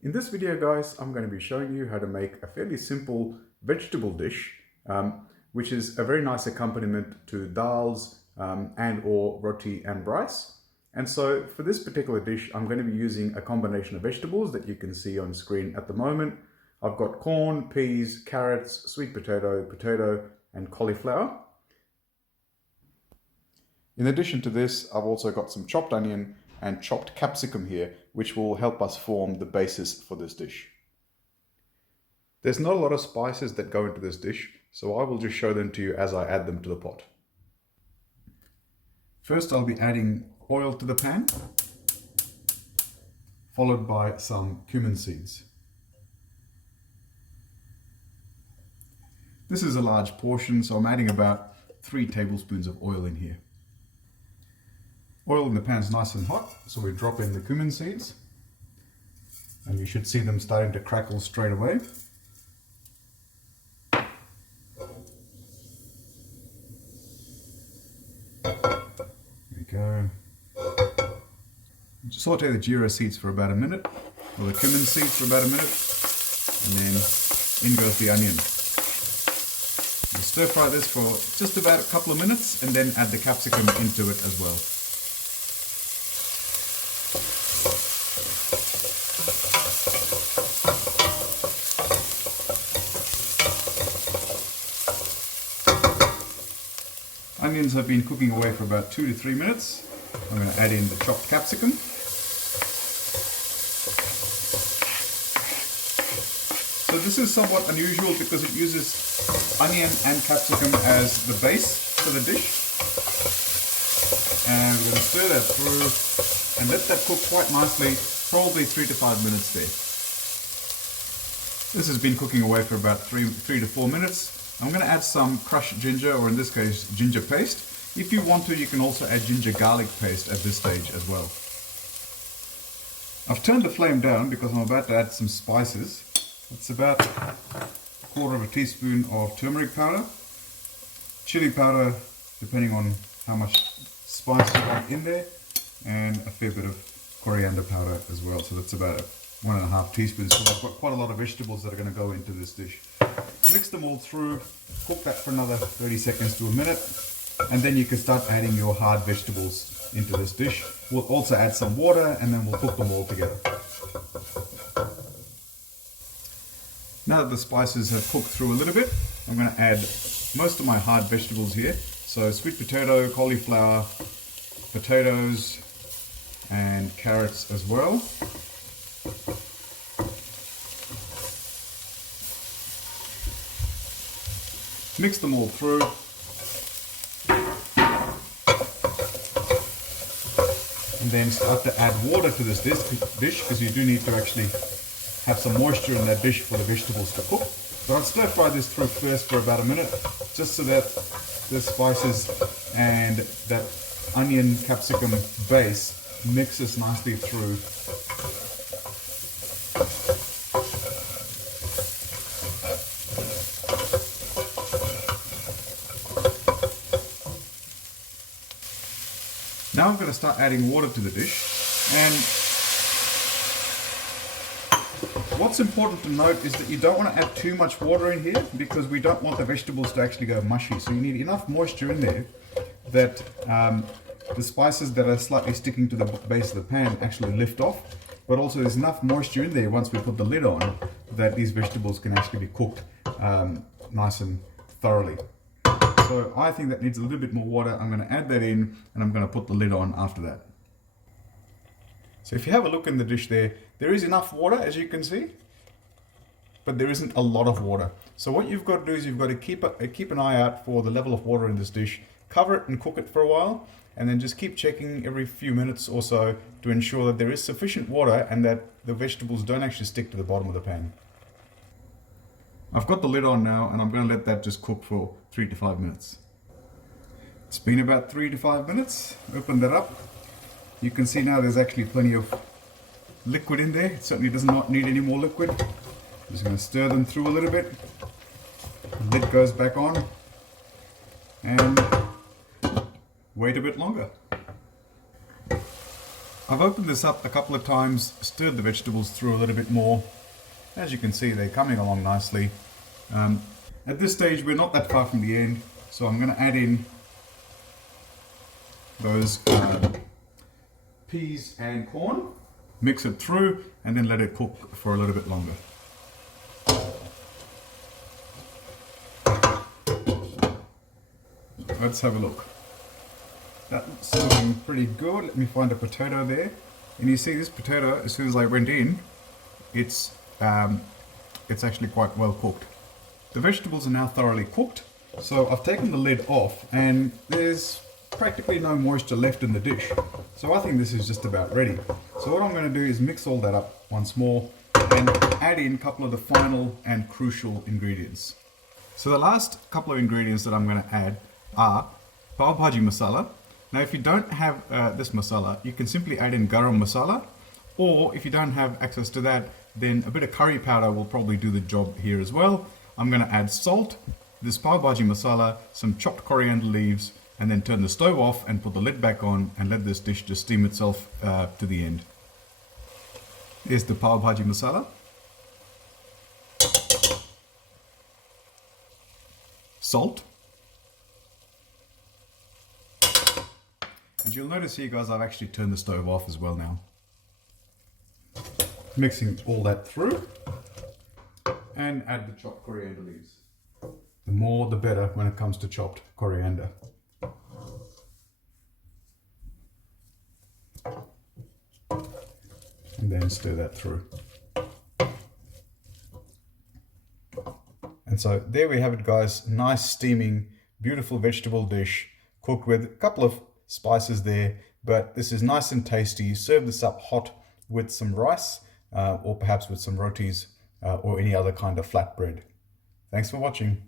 In this video, guys, I'm going to be showing you how to make a fairly simple vegetable dish, which is a very nice accompaniment to dals and or roti and rice. And so for this particular dish, I'm going to be using a combination of vegetables that you can see on screen at the moment. I've got corn, peas, carrots, sweet potato, and cauliflower. In addition to this, I've also got some chopped onion and chopped capsicum here, which will help us form the basis for this dish. There's not a lot of spices that go into this dish, so I will just show them to you as I add them to the pot. First, I'll be adding oil to the pan, followed by some cumin seeds. This is a large portion, so I'm adding about 3 tablespoons of oil in here. Oil in the pan is nice and hot, so we drop in the cumin seeds, and you should see them starting to crackle straight away. There we go. Just saute the jeera seeds for about a minute, or the cumin seeds for about a minute, and then in goes the onion. You stir fry this for just about a couple of minutes, and then add the capsicum into it as well. Onions have been cooking away for about 2 to 3 minutes. I'm going to add in the chopped capsicum. So this is somewhat unusual because it uses onion and capsicum as the base for the dish. And we're going to stir that through and let that cook quite nicely, probably 3 to 5 minutes there. This has been cooking away for about 3 to 4 minutes. I'm going to add some crushed ginger, or in this case, ginger paste. If you want to, you can also add ginger garlic paste at this stage as well. I've turned the flame down because I'm about to add some spices. It's about 1/4 teaspoon of turmeric powder, chili powder, depending on how much spice you want in there, and a fair bit of coriander powder as well. So that's about 1.5 teaspoons. So I've got quite a lot of vegetables that are going to go into this dish. Mix them all through, cook that for another 30 seconds to a minute, and then you can start adding your hard vegetables into this dish. We'll also add some water, and then we'll cook them all together. Now that the spices have cooked through a little bit, I'm going to add most of my hard vegetables here. So sweet potato, cauliflower, potatoes, and carrots as well. Mix them all through. And then start to add water to this dish, because you do need to actually have some moisture in that dish for the vegetables to cook. But I'll stir fry this through first for about a minute, just so that the spices and that onion capsicum base mixes nicely through. Now I'm going to start adding water to the dish, and what's important to note is that you don't want to add too much water in here, because we don't want the vegetables to actually go mushy. So you need enough moisture in there that the spices that are slightly sticking to the base of the pan actually lift off, but also there's enough moisture in there once we put the lid on that these vegetables can actually be cooked nice and thoroughly. So I think that needs a little bit more water. I'm going to add that in, and I'm going to put the lid on after that. So if you have a look in the dish there is enough water, as you can see, but there isn't a lot of water. So what you've got to do is you've got to keep an eye out for the level of water in this dish. Cover it and cook it for a while, and then just keep checking every few minutes or so to ensure that there is sufficient water and that the vegetables don't actually stick to the bottom of the pan. I've got the lid on now, and I'm going to let that just cook for 3 to 5 minutes. It's been about 3 to 5 minutes. Open that up. You can see now there's actually plenty of liquid in there. It certainly does not need any more liquid. I'm just going to stir them through a little bit. The lid goes back on, and wait a bit longer. I've opened this up a couple of times, stirred the vegetables through a little bit more. As you can see, they're coming along nicely. At this stage, we're not that far from the end, so I'm going to add in those peas and corn, mix it through, and then let it cook for a little bit longer. Let's have a look. That's looking pretty good. Let me find a potato there. And you see this potato, as soon as I went in, it's actually quite well cooked. The vegetables are now thoroughly cooked, so I've taken the lid off and there's practically no moisture left in the dish. So I think this is just about ready. So what I'm going to do is mix all that up once more and add in a couple of the final and crucial ingredients. So the last couple of ingredients that I'm going to add are pav bhaji masala. Now if you don't have this masala, you can simply add in garam masala, or if you don't have access to that, then a bit of curry powder will probably do the job here as well. I'm going to add salt, this pav bhaji masala, some chopped coriander leaves, and then turn the stove off and put the lid back on and let this dish just steam itself to the end. Here's the pav bhaji masala. Salt. And you'll notice here, guys, I've actually turned the stove off as well now. Mixing all that through. And add the chopped coriander leaves. The more the better when it comes to chopped coriander. And then stir that through. And so there we have it, guys. Nice steaming, beautiful vegetable dish cooked with a couple of spices there, but this is nice and tasty. Serve this up hot with some rice or perhaps with some rotis or any other kind of flatbread. Thanks for watching.